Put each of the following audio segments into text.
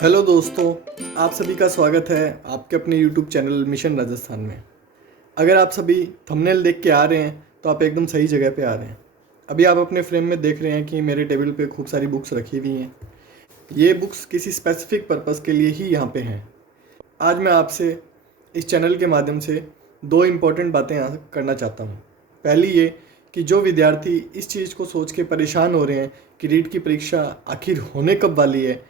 Hello दोस्तों, आप सभी का स्वागत है आपके अपने यूट्यूब चैनल मिशन राजस्थान में। अगर आप सभी थंबनेल देख के आ रहे हैं तो आप एकदम सही जगह पे आ रहे हैं। अभी आप अपने फ्रेम में देख रहे हैं कि मेरे टेबल पे खूब सारी बुक्स रखी हुई हैं। ये बुक्स किसी स्पेसिफिक पर्पस के लिए ही यहाँ पे हैं। आज मैं आपसे इस चैनल के माध्यम से दो इम्पोर्टेंट बातें यहाँ करना चाहता हूँ। पहली ये कि जो विद्यार्थी इस चीज़ को सोच के परेशान हो रहे हैं कि रीट की परीक्षा आखिर होने कब वाली है,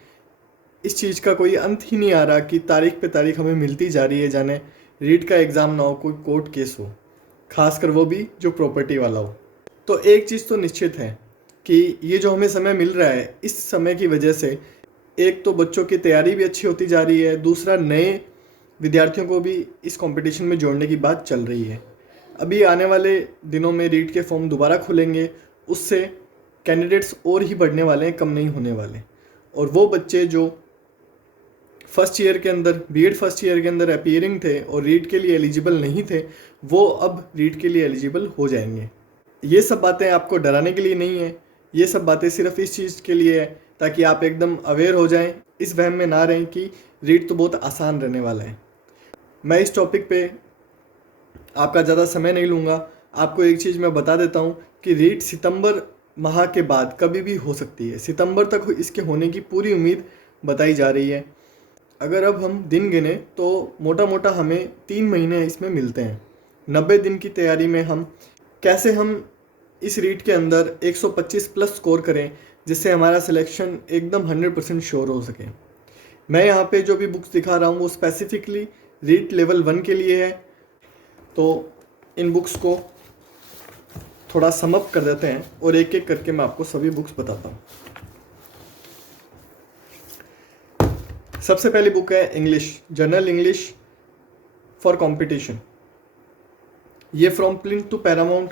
इस चीज़ का कोई अंत ही नहीं आ रहा कि तारीख पे तारीख हमें मिलती जा रही है, जाने रीट का एग्ज़ाम ना हो, कोई कोर्ट केस हो, खासकर वो भी जो प्रॉपर्टी वाला हो। तो एक चीज़ तो निश्चित है कि ये जो हमें समय मिल रहा है, इस समय की वजह से एक तो बच्चों की तैयारी भी अच्छी होती जा रही है, दूसरा नए विद्यार्थियों को भी इस कंपटीशन में जोड़ने की बात चल रही है। अभी आने वाले दिनों में रीट के फॉर्म दोबारा खुलेंगे, उससे कैंडिडेट्स और ही बढ़ने वाले हैं, कम नहीं होने वाले। और वो बच्चे जो फर्स्ट ईयर के अंदर बीएड फर्स्ट ईयर के अंदर अपीयरिंग थे और रीट के लिए एलिजिबल नहीं थे, वो अब रीट के लिए एलिजिबल हो जाएंगे। ये सब बातें आपको डराने के लिए नहीं है, ये सब बातें सिर्फ इस चीज़ के लिए है ताकि आप एकदम अवेयर हो जाएं, इस वहम में ना रहें कि रीट तो बहुत आसान रहने वाला है। मैं इस टॉपिक पे आपका ज़्यादा समय नहीं लूँगा। आपको एक चीज़ मैं बता देता हूँ कि रीट सितंबर माह के बाद कभी भी हो सकती है। सितंबर तक इसके होने की पूरी उम्मीद बताई जा रही है। अगर अब हम दिन गिने तो मोटा मोटा हमें 3 महीने इसमें मिलते हैं। 90 दिन की तैयारी में हम कैसे इस रीट के अंदर 125 प्लस स्कोर करें जिससे हमारा सिलेक्शन एकदम 100% श्योर हो सके। मैं यहाँ पे जो भी बुक्स दिखा रहा हूँ वो स्पेसिफिकली रीट लेवल 1 के लिए है। तो इन बुक्स को थोड़ा समअप कर देते हैं और एक एक करके मैं आपको सभी बुक्स बताता हूँ। सबसे पहली बुक है English, general English for competition. ये from plinth to paramount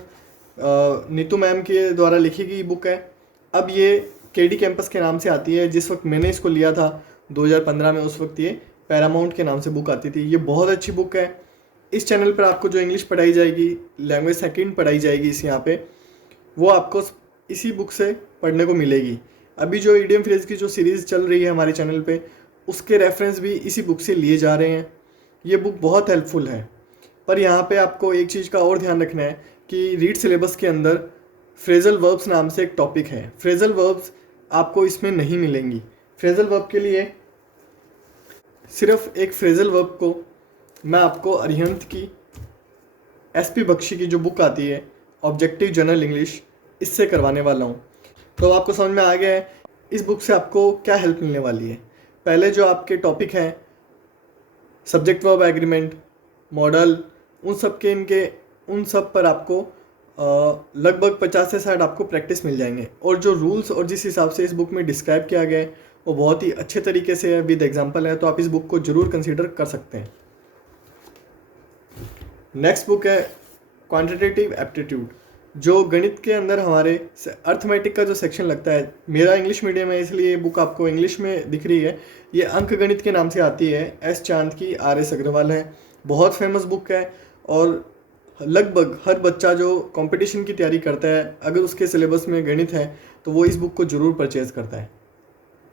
Neetu ma'am के द्वारा लिखी गई बुक है। अब ये केडी कैंपस के नाम से आती है। जिस वक्त मैंने इसको लिया था 2015 में, उस वक्त ये पैरामाउंट के नाम से बुक आती थी। ये बहुत अच्छी बुक है। इस चैनल पर आपको जो इंग्लिश पढ़ाई जाएगी, लैंग्वेज सेकंड पढ़ाई जाएगी इस यहाँ पे, वो आपको इसी बुक से पढ़ने को मिलेगी। अभी जो ईडियम फ्रेज की जो सीरीज़ चल रही है हमारे चैनल पे, उसके रेफरेंस भी इसी बुक से लिए जा रहे हैं। ये बुक बहुत हेल्पफुल है। पर यहाँ पे आपको एक चीज़ का और ध्यान रखना है कि रीट सिलेबस के अंदर फ्रेजल वर्ब्स नाम से एक टॉपिक है। फ्रेजल वर्ब्स आपको इसमें नहीं मिलेंगी। फ्रेजल वर्ब के लिए सिर्फ एक फ्रेजल वर्ब को मैं आपको अरिहंत की एसपी बख्शी की जो बुक आती है ऑब्जेक्टिव जनरल इंग्लिश, इससे करवाने वाला हूँ। तो आपको समझ में आ गया है इस बुक से आपको क्या हेल्प मिलने वाली है। पहले जो आपके टॉपिक हैं सब्जेक्ट वर्ब एग्रीमेंट, मॉडल, उन सब पर आपको लगभग 50 से 60 आपको प्रैक्टिस मिल जाएंगे। और जो रूल्स और जिस हिसाब से इस बुक में डिस्क्राइब किया गया है वो बहुत ही अच्छे तरीके से है, विद एग्जांपल है। तो आप इस बुक को ज़रूर कंसीडर कर सकते हैं। नेक्स्ट बुक है क्वांटिटेटिव एप्टीट्यूड, जो गणित के अंदर हमारे अर्थमेटिक का जो सेक्शन लगता है। मेरा इंग्लिश मीडियम है इसलिए ये बुक आपको इंग्लिश में दिख रही है। ये अंक गणित के नाम से आती है, एस चांद की, आर एस अग्रवाल है। बहुत फेमस बुक है और लगभग हर बच्चा जो कंपटीशन की तैयारी करता है, अगर उसके सिलेबस में गणित है तो वो इस बुक को ज़रूर परचेज़ करता है।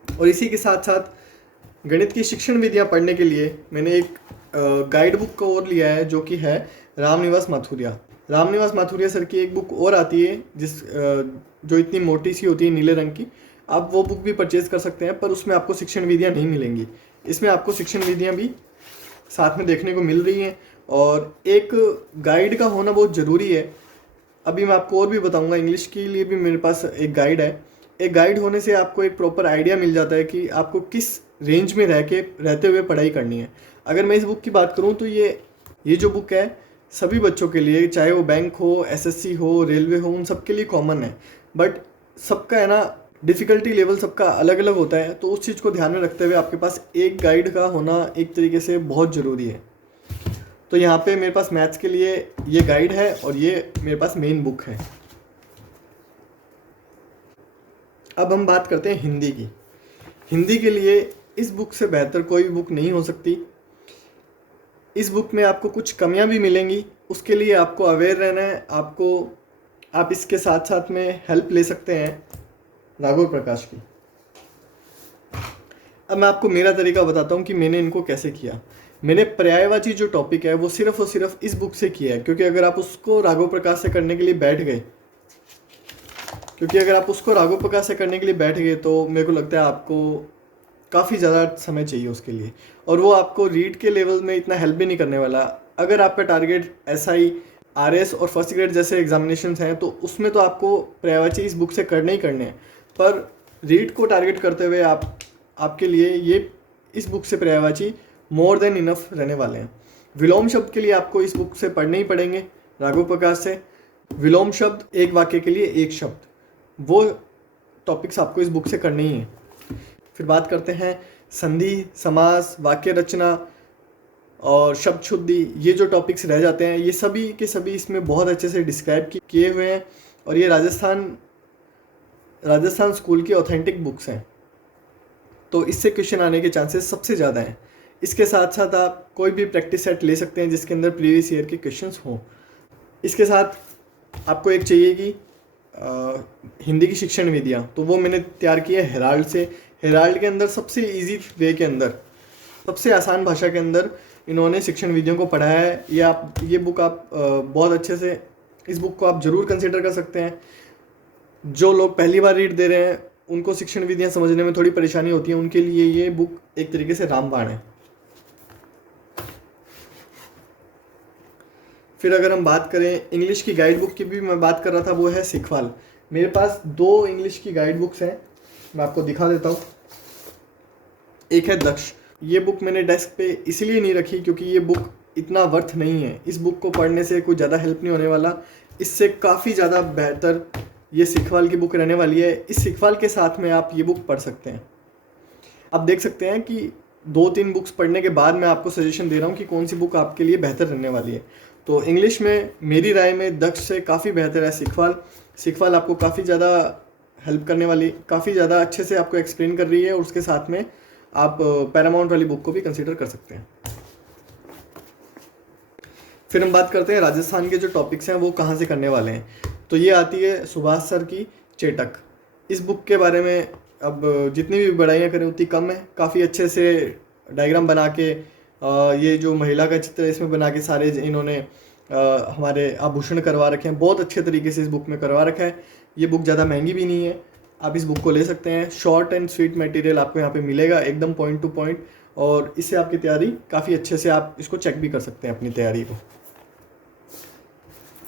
और इसी के साथ साथ गणित की शिक्षण विधियाँ पढ़ने के लिए मैंने एक गाइड बुक को और लिया है, जो कि है रामनिवास माथुरिया। रामनिवास माथुरिया सर की एक बुक और आती है जो इतनी मोटी सी होती है, नीले रंग की। आप वो बुक भी परचेज़ कर सकते हैं, पर उसमें आपको शिक्षण विधियाँ नहीं मिलेंगी। इसमें आपको शिक्षण विधियाँ भी साथ में देखने को मिल रही हैं। और एक गाइड का होना बहुत ज़रूरी है। अभी मैं आपको और भी बताऊंगा। इंग्लिश के लिए भी मेरे पास एक गाइड है। एक गाइड होने से आपको एक प्रॉपर आइडिया मिल जाता है कि आपको किस रेंज में रहते हुए पढ़ाई करनी है। अगर मैं इस बुक की बात करूं तो ये जो बुक है सभी बच्चों के लिए, चाहे वो बैंक हो, एसएससी हो, रेलवे हो, उन सब के लिए कॉमन है। बट सबका है ना, डिफ़िकल्टी लेवल सबका अलग अलग होता है। तो उस चीज़ को ध्यान में रखते हुए आपके पास एक गाइड का होना एक तरीके से बहुत ज़रूरी है। तो यहाँ पे मेरे पास मैथ्स के लिए ये गाइड है और ये मेरे पास मेन बुक है। अब हम बात करते हैं हिंदी की। हिंदी के लिए इस बुक से बेहतर कोई भी बुक नहीं हो सकती। इस बुक में आपको कुछ कमियां भी मिलेंगी, उसके लिए आपको अवेयर रहना है। आप इसके साथ साथ में हेल्प ले सकते हैं राघव प्रकाश की। अब मैं आपको मेरा तरीका बताता हूँ कि मैंने इनको कैसे किया। मैंने पर्यायवाची जो टॉपिक है वो सिर्फ और सिर्फ इस बुक से किया है, क्योंकि अगर आप उसको राघव प्रकाश से करने के लिए बैठ गए तो मेरे को लगता है आपको काफ़ी ज़्यादा समय चाहिए उसके लिए, और वो आपको रीड के लेवल में इतना हेल्प भी नहीं करने वाला। अगर आपका टारगेट SI, RS और फर्स्ट ग्रेड जैसे एग्जामिनेशंस हैं तो उसमें तो आपको पर्यायवाची इस बुक से करने ही करने हैं, पर रीड को टारगेट करते हुए आपके लिए ये इस बुक से पर्यायवाची मोर देन इनफ रहने वाले हैं। विलोम शब्द के लिए आपको इस बुक से पढ़ने ही पड़ेंगे राघव प्रकाश से। विलोम शब्द, एक वाक्य के लिए एक शब्द, वो टॉपिक्स आपको इस बुक से करने ही हैं। फिर बात करते हैं संधि, समास, वाक्य रचना और शब्द शुद्धि। ये जो टॉपिक्स रह जाते हैं ये सभी के सभी इसमें बहुत अच्छे से डिस्क्राइब किए हुए हैं, और ये राजस्थान स्कूल की ऑथेंटिक बुक्स हैं, तो इससे क्वेश्चन आने के चांसेस सबसे ज़्यादा हैं। इसके साथ साथ आप कोई भी प्रैक्टिस सेट ले सकते हैं जिसके अंदर प्रीवियस ईयर के क्वेश्चंस हों। इसके साथ आपको एक चाहिए कि हिंदी की शिक्षण विधियाँ, तो वो मैंने तैयार की है हेराल्ड से। हेराल्ड के अंदर सबसे इजी वे के अंदर, सबसे आसान भाषा के अंदर इन्होंने शिक्षण विधियों को पढ़ाया है। ये बुक आप बहुत अच्छे से, इस बुक को आप ज़रूर कंसिडर कर सकते हैं। जो लोग पहली बार रीड दे रहे हैं उनको शिक्षण विधियाँ समझने में थोड़ी परेशानी होती है, उनके लिए ये बुक एक तरीके से रामबाण है। फिर अगर हम बात करें इंग्लिश की गाइड बुक की, भी मैं बात कर रहा था, वो है सिखवाल। मेरे पास 2 इंग्लिश की गाइड बुक्स हैं, मैं आपको दिखा देता हूँ। एक है दक्ष। ये बुक मैंने डेस्क पे इसलिए नहीं रखी क्योंकि ये बुक इतना वर्थ नहीं है। इस बुक को पढ़ने से कोई ज़्यादा हेल्प नहीं होने वाला। इससे काफ़ी ज़्यादा बेहतर ये सिखवाल की बुक रहने वाली है। इस सिखवाल के साथ में आप ये बुक पढ़ सकते हैं। आप देख सकते हैं कि 2-3 बुक्स पढ़ने के बाद मैं आपको सजेशन दे रहा हूँ कि कौन सी बुक आपके लिए बेहतर रहने वाली है। तो इंग्लिश में मेरी राय में दक्ष से काफ़ी बेहतर है सिखवाल आपको काफ़ी ज़्यादा हेल्प करने वाली, काफ़ी ज़्यादा अच्छे से आपको एक्सप्लेन कर रही है, और उसके साथ में आप पैरामाउंट वाली बुक को भी कंसीडर कर सकते हैं। फिर हम बात करते हैं राजस्थान के जो टॉपिक्स हैं वो कहाँ से करने वाले हैं। तो ये आती है सुभाष सर की चेटक। इस बुक के बारे में अब जितनी भी बड़ाइयाँ करें उतनी कम है। काफ़ी अच्छे से डायग्राम बना के ये जो महिला का चित्र है इसमें बना के सारे इन्होंने हमारे आभूषण करवा रखे हैं। बहुत अच्छे तरीके से इस बुक में करवा रखा है। ये बुक ज़्यादा महंगी भी नहीं है, आप इस बुक को ले सकते हैं। शॉर्ट एंड स्वीट मटेरियल आपको यहाँ पे मिलेगा, एकदम पॉइंट टू पॉइंट, और इससे आपकी तैयारी काफ़ी अच्छे से, आप इसको चेक भी कर सकते हैं अपनी तैयारी को।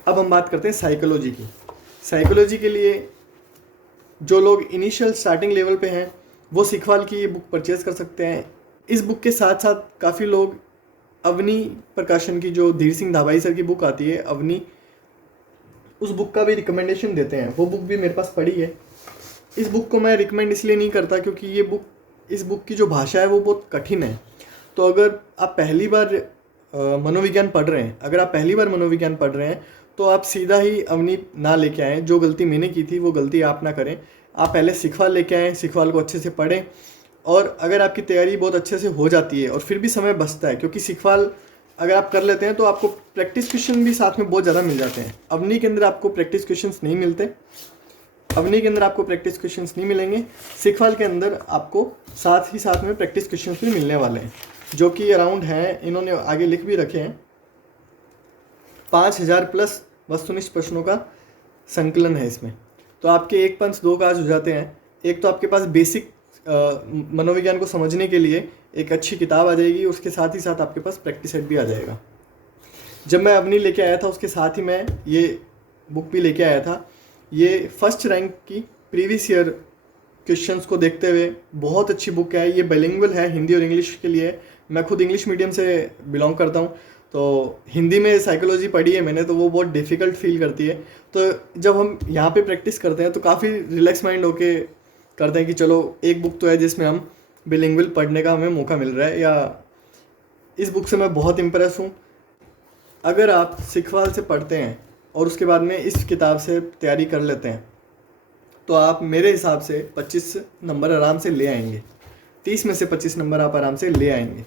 अब हम बात करते हैं साइकोलॉजी की। साइकोलॉजी के लिए जो लोग इनिशियल स्टार्टिंग लेवल पे हैं वो सिखवाल की ये बुक परचेज़ कर सकते हैं। इस बुक के साथ साथ काफ़ी लोग अवनी प्रकाशन की जो धीर सिंह धाबाई सर की बुक आती है अवनी, उस बुक का भी रिकमेंडेशन देते हैं। वो बुक भी मेरे पास पड़ी है। इस बुक को मैं रिकमेंड इसलिए नहीं करता क्योंकि इस बुक की जो भाषा है वो बहुत कठिन है। तो अगर आप पहली बार मनोविज्ञान पढ़ रहे हैं तो आप सीधा ही अवनी ना लेके आएँ। जो गलती मैंने की थी वो गलती आप ना करें। आप पहले सिखवाल लेके आएँ, सिखवाल को अच्छे से पढ़ें, और अगर आपकी तैयारी बहुत अच्छे से हो जाती है और फिर भी समय बचता है, क्योंकि सिखवाल अगर आप कर लेते हैं तो आपको प्रैक्टिस क्वेश्चन भी साथ में बहुत ज़्यादा मिल जाते हैं। अवनी के अंदर आपको प्रैक्टिस क्वेश्चंस नहीं मिलते, मिलेंगे। सिखवाल के अंदर आपको साथ ही साथ में प्रैक्टिस क्वेश्चंस भी मिलने वाले हैं, जो कि अराउंड हैं, इन्होंने आगे लिख भी रखे हैं, 5000 प्लस वस्तुनिष्ठ प्रश्नों का संकलन है इसमें। तो आपके 1 पंच 2 काज हो जाते हैं। एक तो आपके पास बेसिक मनोविज्ञान को समझने के लिए एक अच्छी किताब आ जाएगी, उसके साथ ही साथ आपके पास प्रैक्टिस सेट भी आ जाएगा। जब मैं अवनी लेके आया था उसके साथ ही मैं ये बुक भी लेके आया था। ये फर्स्ट रैंक की प्रीवियस ईयर क्वेश्चंस को देखते हुए बहुत अच्छी बुक है। ये बाइलिंगुअल है, हिंदी और इंग्लिश के लिए। मैं खुद इंग्लिश मीडियम से बिलोंग करता हूँ, तो हिंदी में साइकोलॉजी पढ़ी है मैंने, तो वो बहुत डिफ़िकल्ट फील करती है। तो जब हम यहाँ पे प्रैक्टिस करते हैं तो काफ़ी रिलैक्स माइंड होके करते हैं कि चलो एक बुक तो है जिसमें हम बिलिंगुअल पढ़ने का हमें मौका मिल रहा है। या इस बुक से मैं बहुत इम्प्रेस हूँ। अगर आप सिखवाल से पढ़ते हैं और उसके बाद में इस किताब से तैयारी कर लेते हैं तो आप मेरे हिसाब से 25 नंबर आराम से ले आएंगे। 30 में से 25 नंबर आप आराम से ले आएंगे।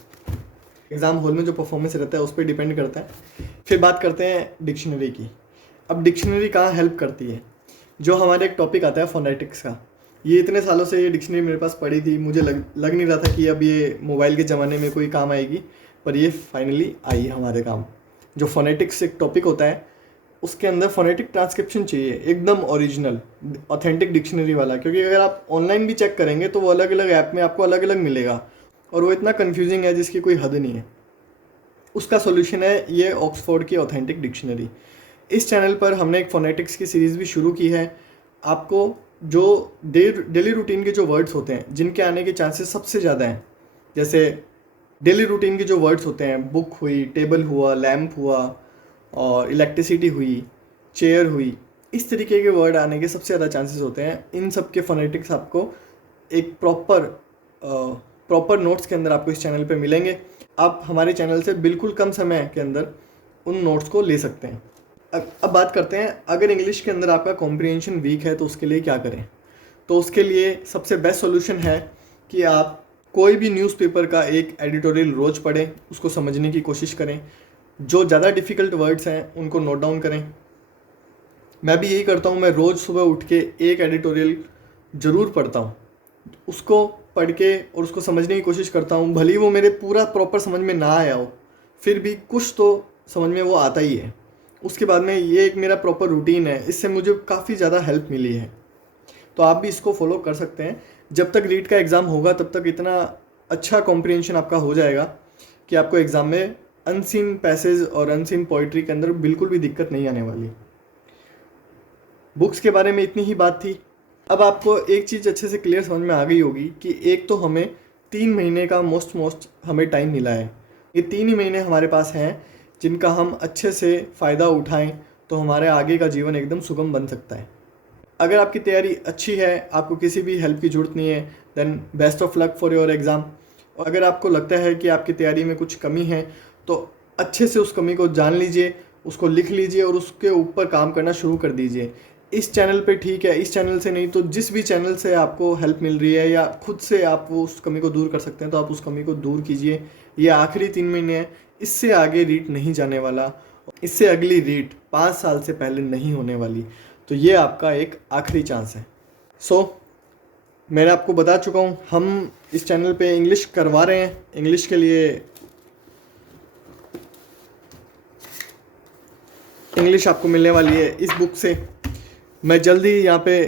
एग्ज़ाम हॉल में जो परफॉर्मेंस रहता है उस पर डिपेंड करता है। फिर बात करते हैं डिक्शनरी की। अब डिक्शनरी कहाँ हेल्प करती है? जो हमारे एक टॉपिक आता है फोनेटिक्स का, ये इतने सालों से ये डिक्शनरी मेरे पास पड़ी थी, मुझे लग नहीं रहा था कि अब ये मोबाइल के ज़माने में कोई काम आएगी, पर ये फाइनली आई हमारे काम। जो फोनेटिक्स एक टॉपिक होता है, उसके अंदर फोनेटिक ट्रांसक्रिप्शन चाहिए, एकदम ओरिजिनल ऑथेंटिक डिक्शनरी वाला, क्योंकि अगर आप ऑनलाइन भी चेक करेंगे तो वो अलग अलग ऐप में आपको अलग अलग मिलेगा और वो इतना कन्फ्यूजिंग है जिसकी कोई हद नहीं है। उसका सोल्यूशन है ये ऑक्सफोर्ड की ऑथेंटिक डिक्शनरी। इस चैनल पर हमने एक फोनेटिक्स की सीरीज़ भी शुरू की है। आपको जो डेली रूटीन के जो वर्ड्स होते हैं जिनके आने के चांसेस सबसे ज़्यादा हैं, जैसे डेली रूटीन के जो वर्ड्स होते हैं, बुक हुई, टेबल हुआ, लैम्प हुआ और इलेक्ट्रिसिटी हुई, चेयर हुई, इस तरीके के वर्ड आने के सबसे ज़्यादा चांसेस होते हैं। इन सब के फोनेटिक्स आपको एक प्रॉपर नोट्स के अंदर आपको इस चैनल पे मिलेंगे। आप हमारे चैनल से बिल्कुल कम समय के अंदर उन नोट्स को ले सकते हैं। अब बात करते हैं, अगर इंग्लिश के अंदर आपका कॉम्प्रिहेंशन वीक है तो उसके लिए क्या करें। तो उसके लिए सबसे बेस्ट सॉल्यूशन है कि आप कोई भी न्यूज़पेपर का एक एडिटोरियल रोज़ पढ़ें, उसको समझने की कोशिश करें। जो ज़्यादा डिफ़िकल्ट वर्ड्स हैं उनको नोट डाउन करें। मैं भी यही करता हूँ, मैं रोज़ सुबह उठ के एक एडिटोरियल ज़रूर पढ़ता हूँ, उसको पढ़ के और उसको समझने की कोशिश करता हूँ। भले ही वो मेरे पूरा प्रॉपर समझ में ना आया हो, फिर भी कुछ तो समझ में वो आता ही है। उसके बाद में ये एक मेरा प्रॉपर रूटीन है, इससे मुझे काफ़ी ज़्यादा हेल्प मिली है। तो आप भी इसको फॉलो कर सकते हैं। जब तक रीट का एग्ज़ाम होगा तब तक इतना अच्छा कॉम्प्रिहेंशन आपका हो जाएगा कि आपको एग्ज़ाम में अनसीन पैसेज और अनसीन पोइट्री के अंदर बिल्कुल भी दिक्कत नहीं आने वाली। बुक्स के बारे में इतनी ही बात थी। अब आपको एक चीज़ अच्छे से क्लियर समझ में आ गई होगी कि एक तो हमें 3 महीने का मोस्ट हमें टाइम मिला है। ये 3 ही महीने हमारे पास हैं जिनका हम अच्छे से फ़ायदा उठाएं तो हमारे आगे का जीवन एकदम सुगम बन सकता है। अगर आपकी तैयारी अच्छी है, आपको किसी भी हेल्प की ज़रूरत नहीं है, then best of luck for your exam. और अगर आपको लगता है कि आपकी तैयारी में कुछ कमी है तो अच्छे से उस कमी को जान लीजिए, उसको लिख लीजिए और उसके ऊपर काम करना शुरू कर दीजिए। इस चैनल पे ठीक है, इस चैनल से नहीं तो जिस भी चैनल से आपको हेल्प मिल रही है या खुद से आप वो उस कमी को दूर कर सकते हैं तो आप उस कमी को दूर कीजिए। ये आखिरी 3 महीने हैं, इससे आगे रीट नहीं जाने वाला, इससे अगली रीट 5 साल से पहले नहीं होने वाली। तो ये आपका एक आखिरी चांस है। मैंने आपको बता चुका हूँ, हम इस चैनल पे इंग्लिश करवा रहे हैं। इंग्लिश के लिए इंग्लिश आपको मिलने वाली है इस बुक से। मैं जल्द ही यहाँ पे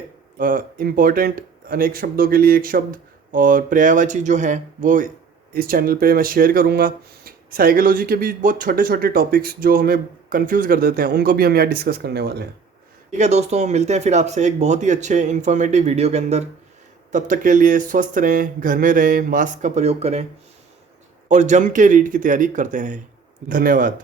इम्पोर्टेंट अनेक शब्दों के लिए एक शब्द और पर्यायवाची जो हैं वो इस चैनल पे मैं शेयर करूँगा। साइकोलॉजी के भी बहुत छोटे छोटे टॉपिक्स जो हमें कंफ्यूज कर देते हैं उनको भी हम यहाँ डिस्कस करने वाले हैं। ठीक है दोस्तों, मिलते हैं फिर आपसे एक बहुत ही अच्छे इन्फॉर्मेटिव वीडियो के अंदर। तब तक के लिए स्वस्थ रहें, घर में रहें, मास्क का प्रयोग करें और जम के रीट की तैयारी करते रहें। धन्यवाद।